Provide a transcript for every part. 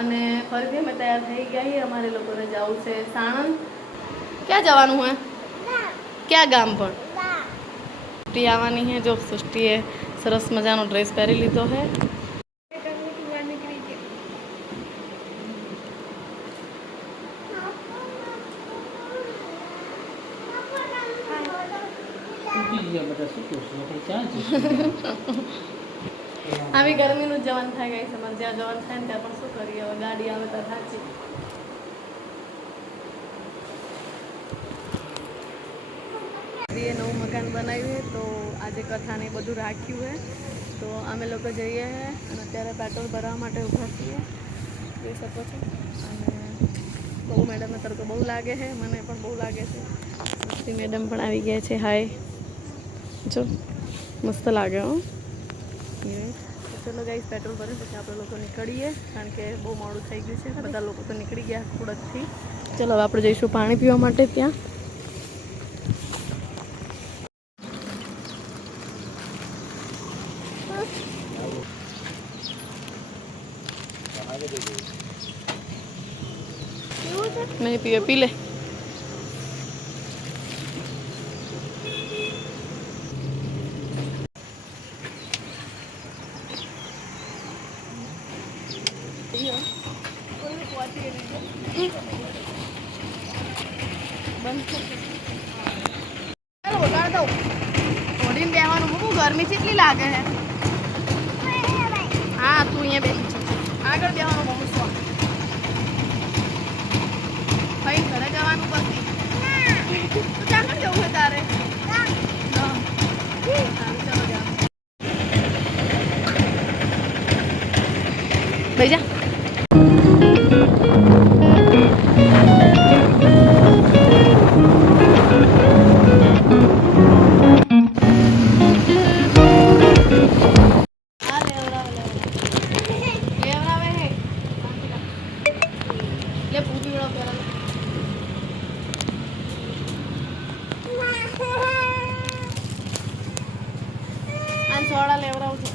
અને ફરીથી અમે તૈયાર થઈ ગયા છીએ. અમારે લોકોને જવું છે સાણંદ. ક્યાં જવાનું હે? ક્યાં ગામ પર? સૃષ્ટિ આવવાની હે. જો સૃષ્ટિએ સરસ મજાનો ડ્રેસ પહેરી લીધો હે. આવી ગરમીનું જવાનું થાય ગઈ છે. જ્યાં જવાનું થાય ને ત્યાં પણ શું કરીએ, હવે ગાડી આવે તો સાચી. એ નવું મકાન બનાવ્યું છે તો આજે કથાને બધું રાખ્યું છે. તો અમે લોકો જઈએ અને અત્યારે પેટ્રોલ ભરવા માટે ઊભા છીએ, જોઈ શકો છો. અને બહુ મેડમને તડકો બહુ લાગે છે, મને પણ બહુ લાગે છે. સસ્તી મેડમ પણ આવી ગયા છે. હાય, જો મસ્ત લાગે હો. ચલો ગાઈસ, પેટ્રોલ ભરે પછી આપણે લોકો નીકળીએ, કારણ કે બહુ મોડું થઈ ગયું છે. બધા લોકો તો નીકળી ગયા ખુડકથી. ચલો હવે આપણે જઈશું પાણી પીવા માટે ત્યાં. नहीं पिए, पी ले. गर्मी કેટલી લાગે છે. હા, તું અહીંયા બેસી છે. આગળ બેસવાનું બહુ શોખ. ભાઈ ઘરે જવાનું પછી તું ક્યાં જવું છે તારે? ભાઈ જા. સોડા લેવરાવું છું.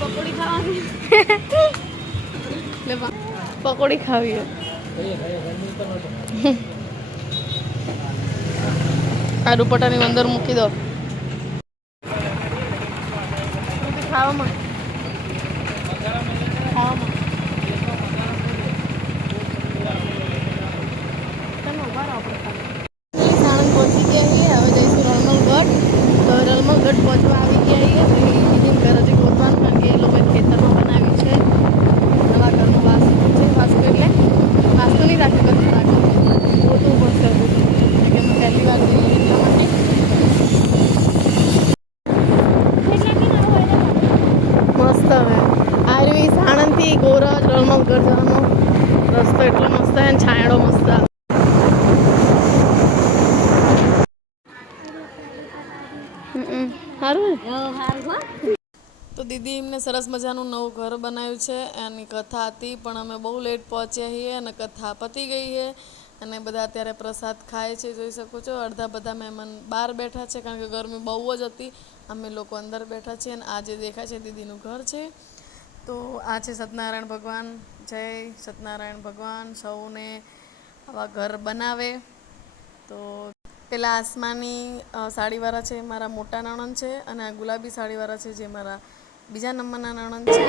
પકોડી ખાવાની. પકોડી ખાવી. આ દુપટ્ટાની અંદર મૂકી દો. ખાવામાં સાણંદ પહોંચી ગયા છીએ. હવે જઈશું રળમલગઢ. તો રળમલગઢ પહોંચવા આવી ગયા છીએ. બીજી ઘર હજી ગોતવાનું, કારણ કે એ લોકો ખેતરમાં બનાવ્યું છે. નવા ઘરનું વાસ્તુ છે. વાસ્તુ એટલે વાસ્તુ નહીં રાખે, ઘરનું રાખે ગોતવું પડશે. કે મેં પહેલી વાર જઈએ એટલા માટે. મસ્ત હવે આરવી સાણંદથી ગોરજ રળમલગઢ જવાનો રસ્તો એટલો મસ્ત છે ને છાંયડો મસ્ત. સારું. તો દીદી એમને સરસ મજાનું નવું ઘર બનાવ્યું છે. એની કથા હતી પણ અમે બહુ લેટ પહોંચ્યા છીએ અને કથા પતી ગઈ છે. અને બધા અત્યારે પ્રસાદ ખાય છે, જોઈ શકો છો. અડધા બધા મહેમાન બહાર બેઠા છે, કારણ કે ગરમી બહુ જ હતી. અમે લોકો અંદર બેઠા છીએ અને આ જે દેખાય છે દીદીનું ઘર છે. તો આ છે સત્યનારાયણ ભગવાન. જય સત્યનારાયણ ભગવાન. સૌને આવા ઘર બનાવે. તો પેલા આસમાની સાડીવાળા છે મારા મોટા નણંદ છે, અને આ ગુલાબી સાડીવાળા છે જે મારા બીજા નંબરના નણંદ છે.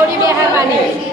જોડી બેહારવાની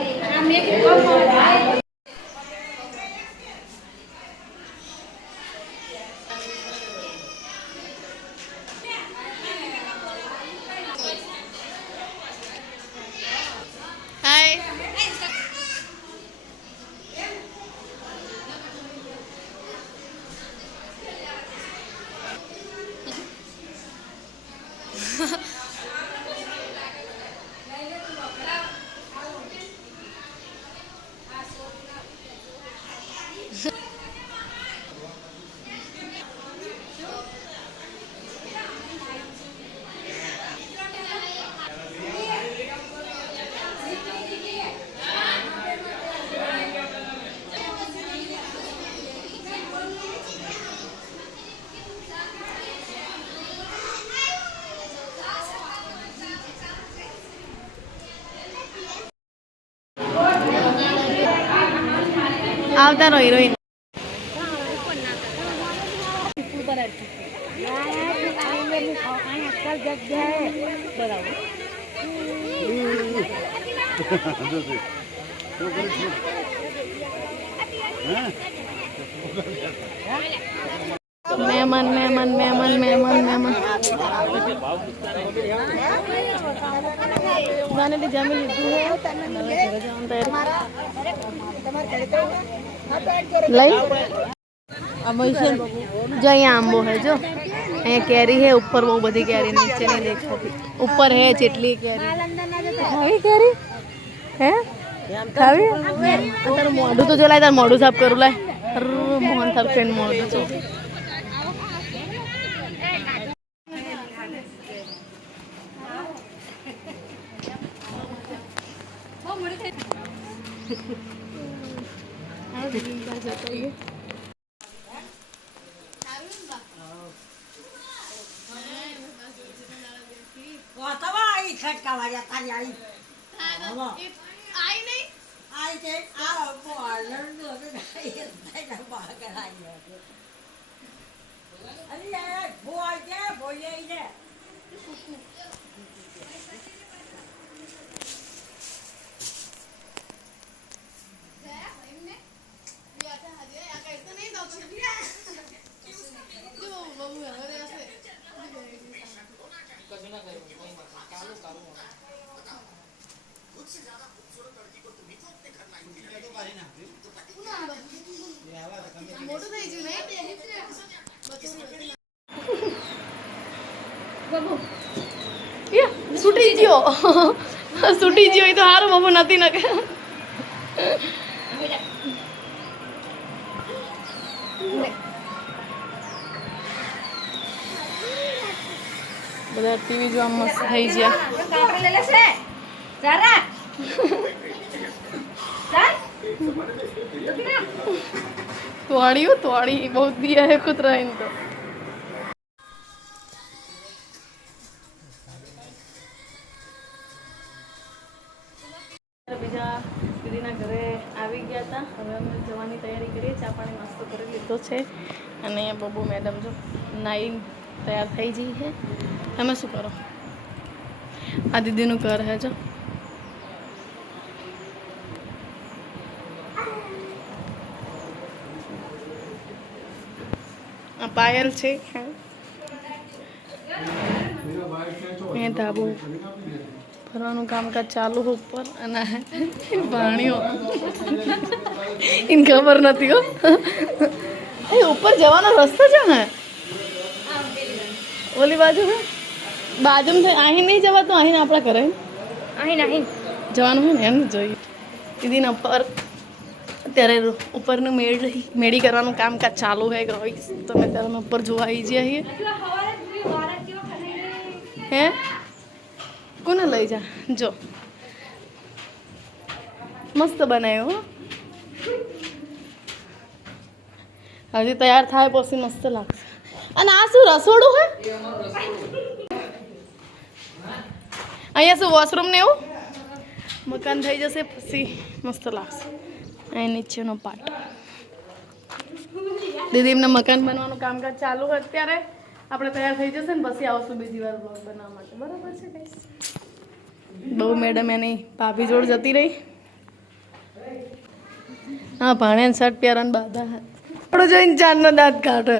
આવતા રહો હિરોઈન મહેમાન મહેમાન મહેમાન મહેમાન મહેમાન ગાને જમી લીધું હે ઘરે જવાનું તૈયારી લઈ जो यहाँ आंबो है जो अँ केरी है ऊपर बहुत बड़ी केरी नीचे नहीं देखती ऊपर है जेटली केरी खावी केरी है खावी तार मोढू तो जो लाए तार मोढू साफ करू लाए मोहन साहब फ्रेंड मोढू जो છૂટી ગયો છૂટી ગયો તો હારું બાબુ નથી નકે બધા ટીવી જોવા મસ્ત થઈ ગયા तोड़ी बहुत दिया है कुतरा इनको बीजा दीदीना घरे આવી ગયા હતા હવે અમે જવાની તૈયારી કરીએ ચા પાણી નાસ્તો કરી લીધો છે અને બબુ મેડમ જો નાઈ તૈયાર થઈ ગઈ છે તમે શું કરો આ દીદીનું ઘર હે જો पायल छे ढाबू भरवानुं कामकाज चालू हो ऊपर पाणीओ इन खबर नहीं हो ऊपर जवानो रस्तो छे ने ओली बाजू है बाजू में अहीं नहीं जवा तो अहीं आपड़ा करे अहीं नहीं जवानुं है ने एम जोईए दीदी ने ऊपर अत्यारे ऊपर मेड़ी करवानुं कामकाज चालू है गाइस तो मैं त्यारे ऊपर जोवा आई जाइए है कोने लई जा जो मस्त बनायो हजी तैयार थाय पछी मस्त लागशे अने आ शुं रसोडुं है अहींया शुं वॉशरूम ने एवुं मकान थई जशे पछी मस्त लागशे અહીં નીચેનો પાટ દીદી એમને મકાન બનવાનું કામકાજ ચાલુ હોય અત્યારે આપણે તૈયાર થઈ જશે ને પછી આવશું બીજી વાર બ્લોગ બનાવવા માટે બરાબર છે ગાઈસ બહુ મેડમ એની ભાભી જોડ જતી રહી. હા ભાણ્યા શર્ટ પહેરવાનું બાધા થોડો જોઈને ચારનો દાંત કાઢે.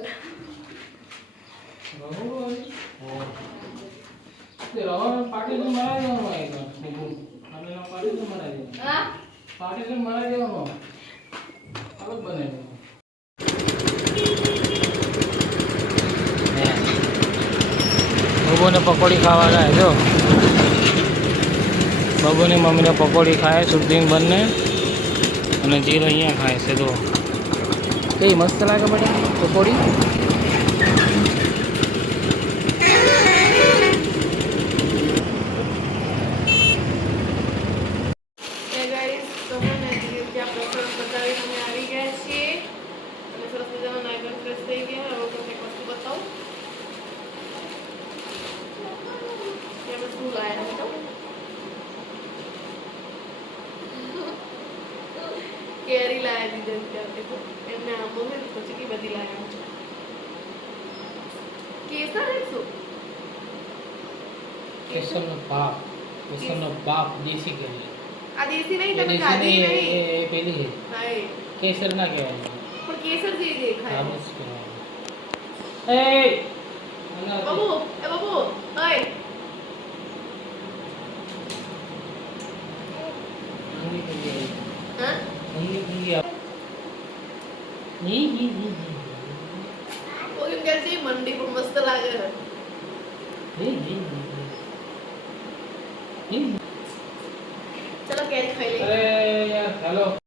બબુને પકોડી ખાવા ગયા જો. બબુની મમ્મીને પકોડી ખાય સુધીન બંને અને જીરો અહીંયા ખાય છે તો કઈ મસ્ત લાગે બેટા પકોડી. કેરી લાયા દીધી એમને આંબો છે પછી કે બધી લાયા છે. કેસર હે શું? કેસરનો બાપ દેશી કેરી. આ દેશી નહીં તમે ખાધી નહીં એ પેલી છે હાય કેસર ના કહેવાય પણ કેસર જેવી દેખાય. આબસ કહેવાય. બાબુ એ બાબુ હાય હા ઓલી કે છે મંડી પણ મસ્ત લાગે છે. ચલો કેરી ખાઈ લઈએ. અરે યાર ચાલો.